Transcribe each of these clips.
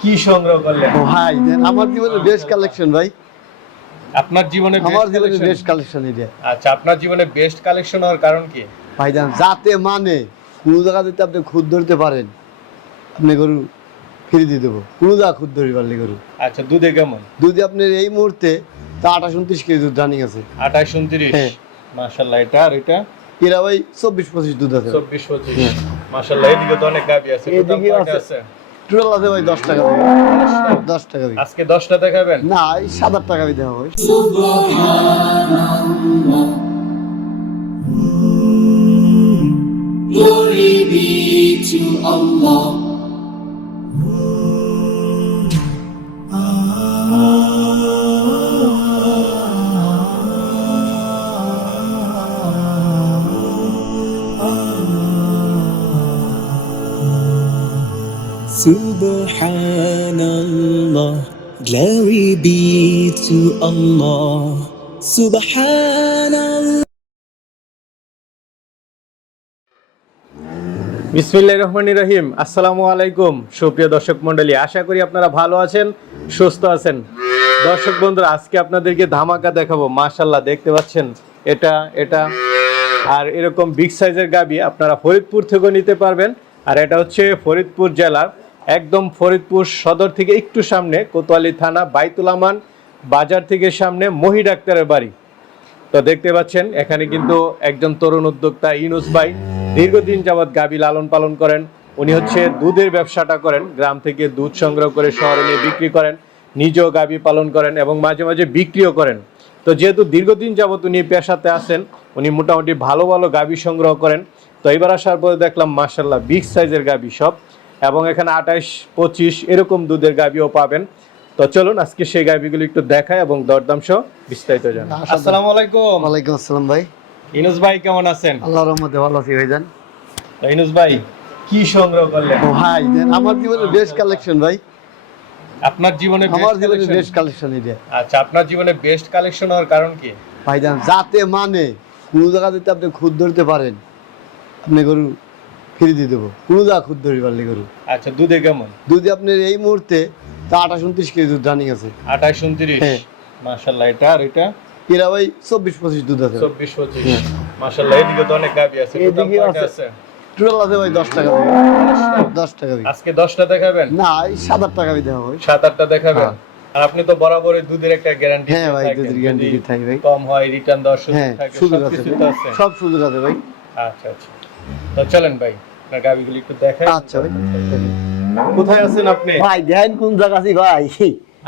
কি সংগ্রহ করলেন? ও ভাই আমার জীবনের বেস্ট কালেকশন ভাই। আপনার জীবনে আমার জীবনের বেস্ট কালেকশন এটা। আচ্ছা, আপনার জীবনে বেস্ট কালেকশন হওয়ার কারণ কি? ভাইজান যাতে মানে কোনো জায়গা দিতে আপনি খুদ ধরতে পারেন, আপনি গরু ফ্রি দিয়ে দেবো। কোনো জায়গা খুদ ধরি পারলে গরু। আচ্ছা, দুধে কেমন? দুধে আপনার এই মুহূর্তে তা 28-29 কেজি দুধ রানিং আছে। 28-29। হ্যাঁ। মাশাআল্লাহ। এটা আর এটা এরা ভাই 24-25 দুধ আছে। 24-25। মাশাআল্লাহ। এদিকে তো অনেক গাবি আছে। এদিকে আছে। টোটাল আছে ভাই 10 টাকা। 10 টাকা। আজকে 10টা দেখাবেন? না, এই 7-8 টাকা দেওয়া হয়। Glory be to Allah. Subhanallah, glory be to Allah. Subhanallah. বিসমিল্লাহির রহমানির রহিম। আসসালামু আলাইকুম সুপ্রিয় দর্শক মণ্ডলী, আশা করি আপনারা ভালো আছেন, সুস্থ আছেন। দর্শক বন্ধুরা, আজকে আপনাদেরকে ধামাকা দেখাবো। মাশাআল্লাহ, দেখতে পাচ্ছেন এটা আর এরকম বিগ সাইজের গাবি আপনারা ফরিদপুর থেকে নিতে পারবেন। আর এটা হচ্ছে ফরিদপুর জেলার একদম ফরিদপুর সদর থেকে একটু সামনে কোতোয়ালি থানা বাইতুল আমান বাজার থেকে সামনে মহি ডাক্তারের বাড়ি। তো দেখতে পাচ্ছেন এখানে কিন্তু একজন তরুণ উদ্যোক্তা ইউনুস ভাই দীর্ঘদিন যাবৎ গাবি লালন পালন করেন। উনি হচ্ছে দুধের ব্যবসাটা করেন, গ্রাম থেকে দুধ সংগ্রহ করে শহরে নিয়ে বিক্রি করেন, নিজেও গাবি পালন করেন এবং মাঝে মাঝে বিক্রিও করেন। তো যেহেতু দীর্ঘদিন যাবৎ উনি পেশাতে আছেন, উনি মোটামুটি ভালো ভালো গাবি সংগ্রহ করেন। তো এবার আসার পরে দেখলাম মাশাআল্লাহ বিগ সাইজের গাবি সব, এবং এখানে 28-25 এরকম দুধের গাবিও পাবেন। তো চলুন আজকে সেই গাবিগুলো একটু দেখাই এবং দরদাম সহ বিস্তারিত জানাই। আসসালামু আলাইকুম। ওয়ালাইকুম আসসালাম ভাই। ইনুস ভাই কেমন আছেন? আল্লাহর রহমতে ভালো আছি ভাইজান। তো ইনুস ভাই কি সংগ্রহ করলেন? ও ভাই আমার জীবনের বেস্ট কালেকশন ভাই। আপনার জীবনে আমার জীবনের বেস্ট কালেকশন এটা। আচ্ছা, আপনার জীবনে বেস্ট কালেকশন হওয়ার কারণ কি? ভাইজান যাতে মানে কোনো জায়গা দিতে আপনি খুদ ধরতে পারেন, আপনি গরু ফ্রি দিয়ে দেবো। কোনো জায়গা খুদ ধরি পারলে গরু। আচ্ছা, দুধে কেমন? দুধে আপনার এই মুহূর্তে তা 28-29 কেজি দুধ রানিং আছে। 28-29। হ্যাঁ। মাশাআল্লাহ। এটা আর এটা এরা ভাই 24-25 দুধ আছে। 24-25। মাশাআল্লাহ। এদিকে তো অনেক গাবি আছে। এদিকে আছে। টোটাল আছে ভাই 10 টাকা। 10 টাকা। আজকে 10টা দেখাবেন? না, এই 7-8 টাকা দেওয়া হয়। 7-8টা দেখাবেন। হ্যাঁ। আর আপনি তো বরাবরই দুধের একটা গ্যারান্টি হ্যাঁ ভাই, দুধের গ্যারান্টি থাকে ভাই। কম হয় রিটার্ন দেওয়ার সুযোগ হ্যাঁ, থাকে, সুযোগ সব আছে কিছু তো আছে। সব সুযোগ আছে ভাই। আচ্ছা আচ্ছা, তো চলেন ভাই আপনার গাবিগুলি একটু দেখাই। আচ্ছা ভাই। কোথায় আছেন আপনি? ভাই দেখেন কোন জায়গা আছে ভাই।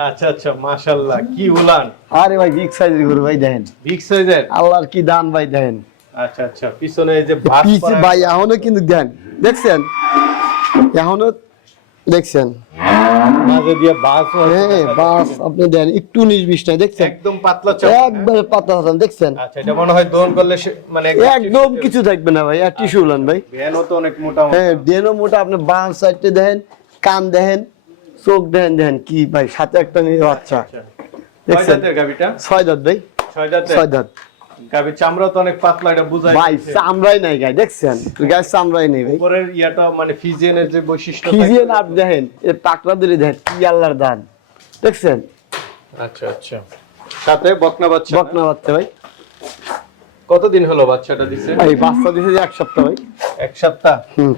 আচ্ছা আচ্ছা, মাশাআল্লাহ কি বলান। আরে ভাই বিগ সাইজের গরু ভাই দেখেন। বিগ সাইজের। আল্লাহর কি দান ভাই দেখেন। আচ্ছা আচ্ছা, পিছনে এই যে ভাত পিছে করা- ভাই এখনো কিন্তু দেখেন, দেখছেন এখনো দেখছেন। মাঝে দিয়ে বাস হ্যাঁ বাস আপনি দেন একটু 19-20 নাই দেখছেন। একদম পাতলা চাপ। একবারে পাতা হাসান দেখছেন। আচ্ছা, এটা মনে হয় দহন করলে মানে একদম কিছু থাকবে না ভাই। আর টিস্যু উলান ভাই। ভ্যানও তো অনেক মোটা মোটা। হ্যাঁ ডেনো মোটা। আপনি বাম সাইডে দেখেন, কান দেখেন, চোখ দেখেন কি ভাই, সাথে একটা নিয়ে বাচ্চা আচ্ছা, কয় দেখছেন। দাঁতের গাবিটা? 6 দাঁত ভাই। 6 দাঁতের। 6 দাঁত গাবির চামড়া তো অনেক পাতলা, এটা বুঝাই ভাই। যাচ্ছে। চামড়াই নাই গায়ে দেখছেন, গায়ে চামড়াই নেই ভাই। উপরের ইয়াটা মানে ফিজিয়ানের যে বৈশিষ্ট্য থাকে- ফিজিয়ান আপনি দেখেন, এর টাকরা ধরে দেখেন কি আল্লাহর দান দেখছেন। আচ্ছা আচ্ছা, সাথে বকনা বাচ্চা। বকনা বাচ্চা ভাই। কতদিন হলো বাচ্চাটা দিছে? ভাই বাচ্চা দিছে যে 1 সপ্তাহ ভাই। 1 সপ্তাহ। হুম।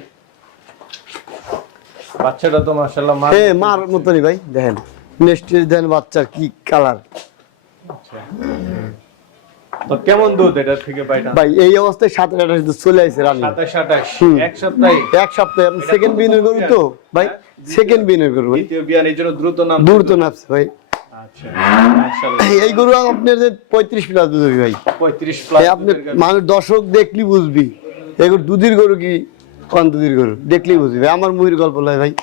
বাচ্চাটা তো মাশাআল্লাহ মা। হ্যাঁ মার মতনই ভাই দেখেন। নেক্সট দেন বাচ্চার কি কালার। তো কেমন দুধ এটা থেকে পাইটা? ভাই এই অবস্থায় 27-28 দুধ চলে আসছে রানি। 27-28 এক সপ্তাহে। 1 সপ্তাহে। আপনি সেকেন্ড বিনের গরু তো ভাই, সেকেন্ড বিনের গরু ভাই। দ্বিতীয় বিয়ান, এই জন্য দ্রুত নাম। দূর তো নাপছে ভাই। আচ্ছা, মাশাআল্লাহ। এই গরু আপনার যে 35 প্লাস দুধ হবে ভাই। 35 প্লাস। এই আপনি মানুষ দর্শক দেখলি বুঝবি এগুলো দুধের গরু কি কোন দুধের গরু, দেখলেই বুঝবি ভাই। আমার মুহির গল্প লয় ভাই।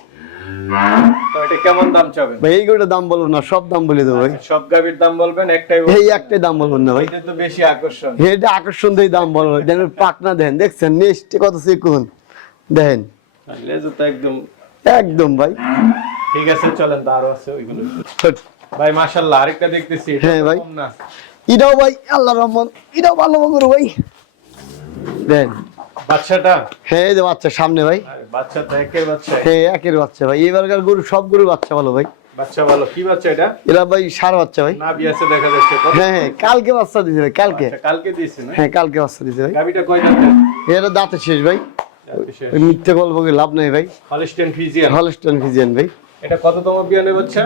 তো এটা কেমন দাম চাবেন? ভাই এই গরুটার দাম বলবো না, সব দাম বলে দেবো ভাই। সব গাবির দাম বলবেন, একটাই এই একটাই দাম বলবো না ভাই। এটা তো বেশি আকর্ষণ। এটা আকর্ষণ দিয়ে দাম বলবো। দেখেন পাকনা দেন দেখছেন, নেক্সট কত সেকুন দেখেন লেজু তো একদম। একদম ভাই। ঠিক আছে, চলেন তো আরো আছে ওইগুলো। ভাই মাশাআল্লাহ, আরেকটা দেখতেছি। এটা হ্যাঁ তো ভাই। কম না। এটাও ভাই আল্লাহর রহমান, এটাও ভালো গরু ভাই। দেন বাচ্চাটা? হ্যাঁ এই যে বাচ্চা সামনে ভাই। আরে বাচ্চা তো একের বাচ্চা। হ্যাঁ একের বাচ্চা ভাই, এবারকার গরু সব গরু বাচ্চা ভালো ভাই। বাচ্চা ভালো। কি বাচ্চা এটা? এরা ভাই ষাঁড় বাচ্চা ভাই। না বিয়াছে দেখা যাচ্ছে। হ্যাঁ হ্যাঁ কালকে বাচ্চা দিছে ভাই, কালকে। আচ্ছা, কালকে দিয়েছে না? হ্যাঁ কালকে বাচ্চা দিছে ভাই। গাবিটা কয় দাঁতের? এরা দাঁতে শেষ ভাই, দাঁতে শেষ। ওই মিথ্যে গল্প করে লাভ নাই ভাই। Holstein Friesian. হলস্টাইন ফ্রিজিয়ান ভাই। এটা কততম বিয়ানে বাচ্চা?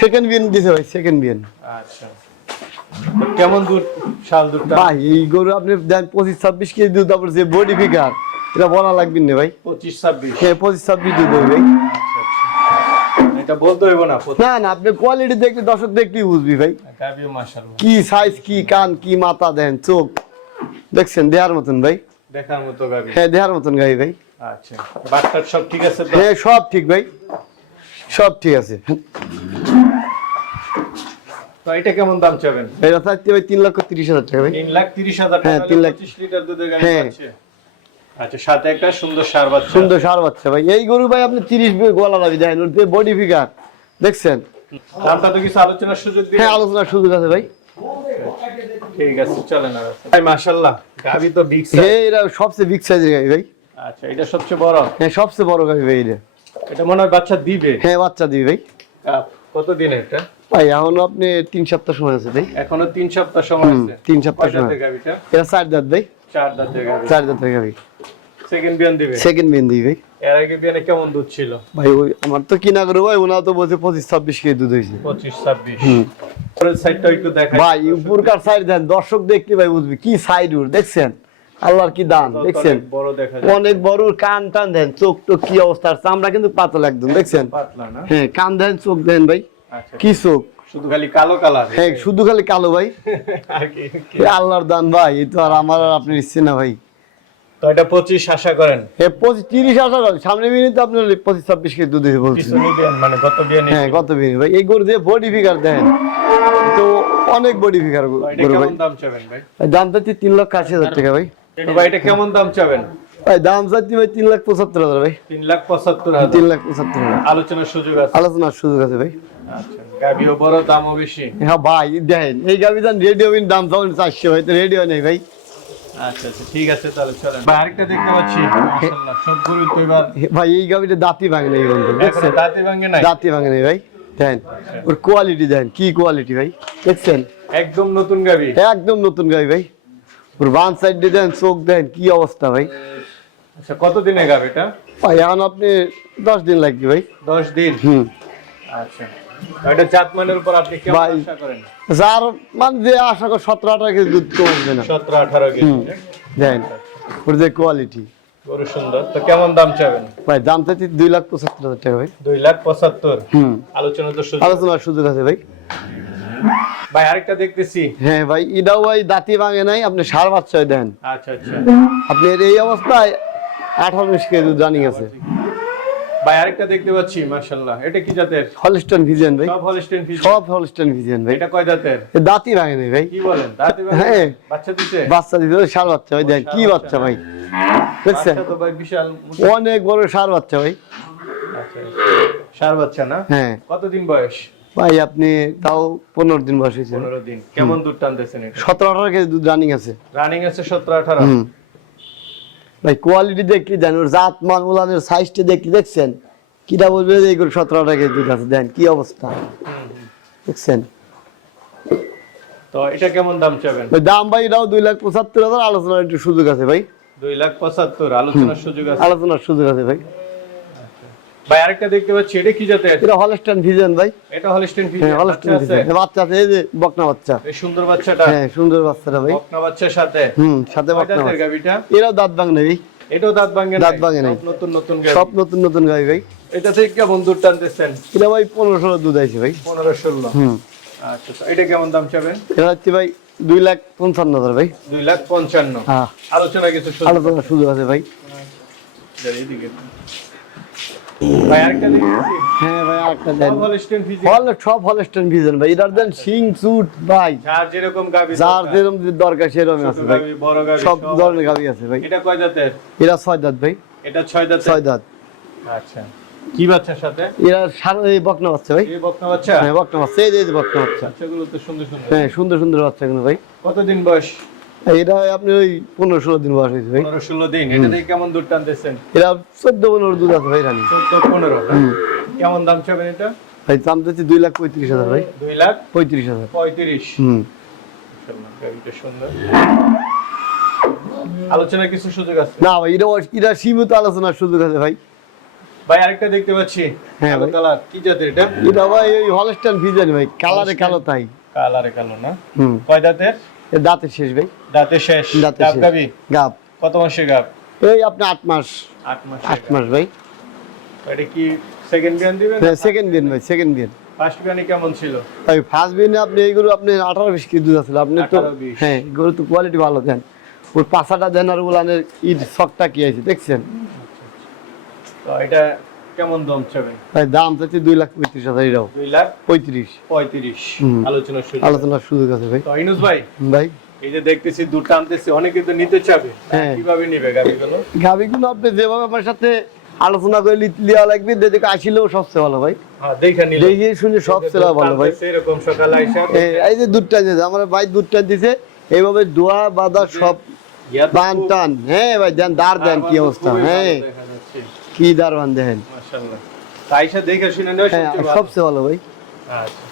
সেকেন্ড বিয়ান দিছে ভাই, সেকেন্ড বিয়ান। আচ্ছা, তো কেমন দুধ, শাল দুধটা? ভাই এই গরু আপনি দেন 25-26 কেজি দুধ, তারপর যে বডি ফিগার, এটা বলা লাগবে না ভাই। 25-26। হ্যাঁ 25-26 দুধ হবে ভাই। আচ্ছা আচ্ছা, এটা বলতে হইব না? না না, আপনি কোয়ালিটি দেখলে দর্শক দেখলেই বুঝবি ভাই। গাবিও মাশাআল্লাহ। কি সাইজ, কি কান, কি মাথা, দেন চোখ দেখছেন দেহার মতন ভাই। দেখার মতো গাবি। হ্যাঁ দেহার মতন গাই ভাই। আচ্ছা, বাচ্চার সব ঠিক আছে তো? হ্যাঁ সব ঠিক ভাই, সব ঠিক আছে। তো এটা কেমন দাম চাবেন? এটা চাইতে ভাই 3,30,000 টাকা ভাই। 3,30,000 হ্যাঁ, টাকা। 3 লাখ। 25 লিটার দুধের গাবি হ্যাঁ। পাচ্ছে। আচ্ছা, সাথে একটা সুন্দর ষাঁড় বাচ্চা। সুন্দর ষাঁড় বাচ্চা ভাই। এই গরু ভাই আপনি 30 গলা দাবি দেন, ওর বডি ফিগার দেখছেন। দামটা তো কিছু আলোচনার সুযোগ দিয়ে। হ্যাঁ আলোচনার সুযোগ আছে ভাই। ঠিক আছে, চলেন আর। ভাই মাশাআল্লাহ, গাবি তো বিগ সাইজ। হ্যাঁ এটা সবচেয়ে বিগ সাইজের গাবি ভাই। আচ্ছা, এটা সবচেয়ে বড়। হ্যাঁ সবচেয়ে বড় গাবি ভাই এটা। এটা মনে হয় বাচ্চা দিবে। হ্যাঁ বাচ্চা দিবি ভাই। কত দিন এটা? ভাই এখনো আপনি 3 সপ্তাহ সময় আছে ভাই। এখনো 3 সপ্তাহ সময় আছে। 3 সপ্তাহ কয় সময়। দাঁতের গাবিটা? এটা 4 দাঁত ভাই। 4 দাঁতের গাবি। 4 দাঁতের গাবি। সেকেন্ড বিয়ান দিবে। সেকেন্ড বিন দিবি ভাই। এর আগে বিয়ানে কেমন দুধ ছিল? ভাই ওই আমার তো কিনা গরু ভাই, ওনা তো বলছে 25-26 কেজি দুধ হয়েছে। 25-26। পরের সাইডটা একটু দেখাই। ভাই উপরকার সাইড দেন, দর্শক দেখতে ভাই বুঝবি কি সাইড উর দেখছেন, আল্লাহর কি দান দেখছেন। অনেক বড় দেখা যায়। অনেক বড়, কান টান দেন, চোখ তো কি অবস্থা, আর চামড়া কিন্তু পাতলা একদম দেখছেন। পাতলা না? হ্যাঁ কান দেন, চোখ দেন ভাই, আচ্ছা, কি চোখ, শুধু খালি কালো কালার। হ্যাঁ শুধু খালি কালো ভাই। আর কি? এ আল্লাহর দান ভাই, এই তো আর আমার আর আপনার ইচ্ছে না ভাই। তো এটা 25 আশা করেন? হ্যাঁ 25-30 আসা করে, সামনে মিনিটে আপনার 25-26 কেজি দুধ হয়েছে বলছি। পিছনে বিয়ান মানে গত বিয়ানে। হ্যাঁ কত মিনিট ভাই, এই গরু দিয়ে বডি ফিগার দেন তো অনেক বডি ফিগার তো এটা গরু ভাই। কেমন দাম চাবেন ভাই? ভাই দাম চাচ্ছি 3,80,000 টাকা ভাই। তো ভাই এটা কেমন দাম চাবেন? ভাই দাম চাচ্ছি ভাই 3,75,000 ভাই। 3,75,000। 3,75,000 আলোচনার সুযোগ আছে। আলোচনার সুযোগ আছে ভাই। আচ্ছা, গাবিও বড়, দামও বেশি। হ্যাঁ ভাই দেখেন এই গাবি দাম রেডিও বিন দাম চাউন 400 ভাই, তো রেডিও নেই ভাই। আচ্ছা আচ্ছা, ঠিক আছে তাহলে চলেন। ভাই আরেকটা দেখতে পাচ্ছি, মাশাআল্লাহ সব গরু তো এবার ভাই এই গাবিটা দাঁতি ভাঙে নেই বন্ধু এখনো দেখছেন, দাঁতে ভাঙে নাই। দাঁতি ভাঙে নেই ভাই। দেন ওর কোয়ালিটি দেন, কি কোয়ালিটি ভাই দেখছেন, একদম নতুন গাবি। একদম নতুন গাবি ভাই। ওর বাম সাইড দিয়ে দেন, চোখ দেন, কি অবস্থা ভাই। আচ্ছা, কত দিনে গাবিটা? ভাই এখন আপনি 10 দিন লাগবে ভাই। 10 দিন। আচ্ছা, এটা জাতমানের উপর আপনি কেমন ভাই, আশা করেন? যার মানে যে আশা করি 17-18 কেজি দুধ কমবে না। 17-18 কেজি। দেন ওর যে কোয়ালিটি গরু সুন্দর। তো কেমন দাম চাবেন? ভাই দাম চাইছি 2,75,000 টাকা ভাই। 2,75,000। হুম আলোচনা তো সুযোগ। আলোচনার সুযোগ আছে ভাই। ভাই আরেকটা দেখতেছি। হ্যাঁ ভাই এটাও ভাই দাঁতি ভাঙে নাই, আপনি ষাঁড় বাচ্চা দেন। আচ্ছা আচ্ছা। আপনার এই অবস্থায় 18-19 কেজি দুধ রানিং আছে। ভাই আরেকটা দেখতে পাচ্ছি, মাশাআল্লাহ। এটা কি জাতের? হলস্টাইন ফ্রিজিয়ান ভাই। সব হলস্টেইন ফ্রিজিয়ান। সব হলস্টাইন ফ্রিজিয়ান ভাই। এটা কয় দাঁতের? এ দাঁতি ভাঙে নাই ভাই। কি বলেন, দাঁতে ভাঙে? হ্যাঁ। বাচ্চা দিছে? বাচ্চা দিতে ষাঁড় বাচ্চা ভাই, দেন কি বাচ্চা ভাই দেখছেন, বাচ্চা তো ভাই বিশাল। অনেক বড় ষাঁড় বাচ্চা ভাই। আচ্ছা, ষাঁড় বাচ্চা না? হ্যাঁ কতদিন বয়স? ভাই আপনি তাও 15 দিন বয়স হয়েছে। 15 দিন। কেমন দুধ টানতেছেন এটা? 17-18 কেজি দুধ রানিং আছে। রানিং আছে 17-18। হুম ভাই কোয়ালিটি দেখলি দেন, ওর জাত মান উলানের সাইজটা দেখলি দেখছেন, কিটা বলবে যে এইগুলো 17-18 কেজি দুধ আছে, দেন কি অবস্থা দেখছেন। তো এটা কেমন দাম চাবেন? ওই দাম ভাই এটাও 2,75,000, আলোচনার একটু সুযোগ আছে ভাই। 2,75,000। আলোচনার সুযোগ আছে। আলোচনার সুযোগ আছে ভাই। ভাই আরেকটা দেখতে পাচ্ছি, এটা কি জাতের? এটা হলস্টাইন ফ্রিজিয়ান ভাই। এটা হলস্টেইন হ্যাঁ ফ্রিজিয়ান। হলস্টাইন বাচ্চা আছে? ফ্রিজিয়ান বাচ্চা আছে, এই যে বকনা বাচ্চা। এই সুন্দর বাচ্চাটা? হ্যাঁ সুন্দর বাচ্চাটা ভাই। বকনা বাচ্চার সাথে? সাথে কয় বকনা দাঁতের বাচ্চা। গাবিটা? এরাও দাঁত ভাঙে নাই ভাই। এটাও দাঁত ভাঙে নাই? দাঁত ভাঙে নাই। সব নতুন নতুন গাবি। সব নতুন নতুন গাবি ভাই। এটা থেকে কেমন দুধ টানতেছেন? এটা ভাই 15-16 দুধ আছে ভাই। 15-16। আচ্ছা, তো এটা কেমন দাম চাবেন? এটা হচ্ছে ভাই 2,55,000 ভাই। 2,55,000। হ্যাঁ আলোচনা কিছু সুযোগ। আলোচনার সুযোগ আছে ভাই। এইদিকে। ভাই আরেকটা দেখতেছি। হ্যাঁ ভাই আরেকটা দেন। সব হলস্টেইন ফ্রিজিয়ান। সব হলস্টাইন ফ্রিজিয়ান ভাই। এটার দেন শিং সুট ভাই, যার যেরকম গাবি যার দরকার। যেরকম দরকার সেরকম ছোট আছে ভাই। গাবি, বড় গাবি, সব ধরনের গাবি আছে ভাই। এটা কয় দাঁতের? এরা 6 দাঁত ভাই। এটা 6 দাঁতের। 6 দাঁত। আচ্ছা, কি বাচ্চার সাথে? এরা এই বকনা বাচ্চা ভাই। এই বকনা বাচ্চা? হ্যাঁ বকনা বাচ্চা, এই যে বকনা বাচ্চা। বাচ্চাগুলো তো সুন্দর সুন্দর। হ্যাঁ সুন্দর সুন্দর বাচ্চা কিন্তু ভাই। কতদিন বয়স? এটা আপনি ওই 15-16 দিন বয়স হয়েছে ভাই। 15-16 দিন। এটা থেকে কেমন দুধ টানতেছেন? এরা 14-15 দুধ আছে ভাই রানী। 14-15 না? কেমন দাম চাবেন এটা? ভাই দাম দিচ্ছি 2,35,000 ভাই। 2,35,000। 35,000। মাশাআল্লাহ, গাড়িটা সুন্দর। আলোচনার কিছু সুযোগ আছে? না ভাই এটা সীমিত আলোচনার সুযোগ আছে ভাই। ভাই আরেকটা দেখতে পাচ্ছি। হ্যাঁ কালো ভাই। কালার, কি জাতের এটা? এটা ভাই ওই হলস্টাইন ফ্রিজিয়ান ভাই, কালারে কালো তাই। কালারে কালো না? কয় দাঁতের? এর দাঁতের শেষ ভাই। দাঁতে শেষ। দাঁতের গাব শেষ। গাবি? গাব। কত মাসের গাব? এই আপনি 8 মাস। 8 মাস। 8 মাস ভাই। এটা কি সেকেন্ড বিয়ান দিবেন? হ্যাঁ সেকেন্ড বিয়ান ভাই, সেকেন্ড বিয়ান। ফার্স্ট বিয়ানে কেমন ছিল? ভাই ফার্স্ট বিয়ানে আপনি এইগুলো আপনি 18-20 কেজি দুধ আছে আপনি তো। 18-20 হ্যাঁ এগুলো তো কোয়ালিটি ভালো দেন। ওর পাছাটা দেন আর উলানের ইট শকটা কি আছে দেখছেন? তো এটা কেমন দাম চাবেন? ভাই দাম চাচ্ছি 2,35,000 এটাও। 2,35,000। 35। আলোচনার সুযোগ। আলোচনার সুযোগ আছে ভাই। তো ইনুস ভাই, ভাই এই যে দেখতেছি দুধ টানতেছি, অনেকে তো নিতে চাবে। হ্যাঁ। কিভাবে নিবে গাবিগুলো? গাবিগুলো আপনি যেভাবে আমার সাথে আলোচনা করে লিয়া লাগবে দেখে আসলেও সবচেয়ে ভালো ভাই। হ্যাঁ, দেখে নিলে। দেখে শুনে সবচেয়ে ভালো ভাই। এরকম সকালে আইসা এই যে দুধটা দিয়েছে আমার ভাই, দুধটা দিছে এইভাবে দোয়া বাঁধা সব বান টান। হ্যাঁ ভাই দেন দাঁড় দেন কি অবস্থা। হ্যাঁ কি দাঁড় বান দেখেন। মাশাআল্লাহ। আইসা দেখে শুনে নেওয়া হ্যাঁ সবচেয়ে ভালো। সবচেয়ে ভালো ভাই। আচ্ছা।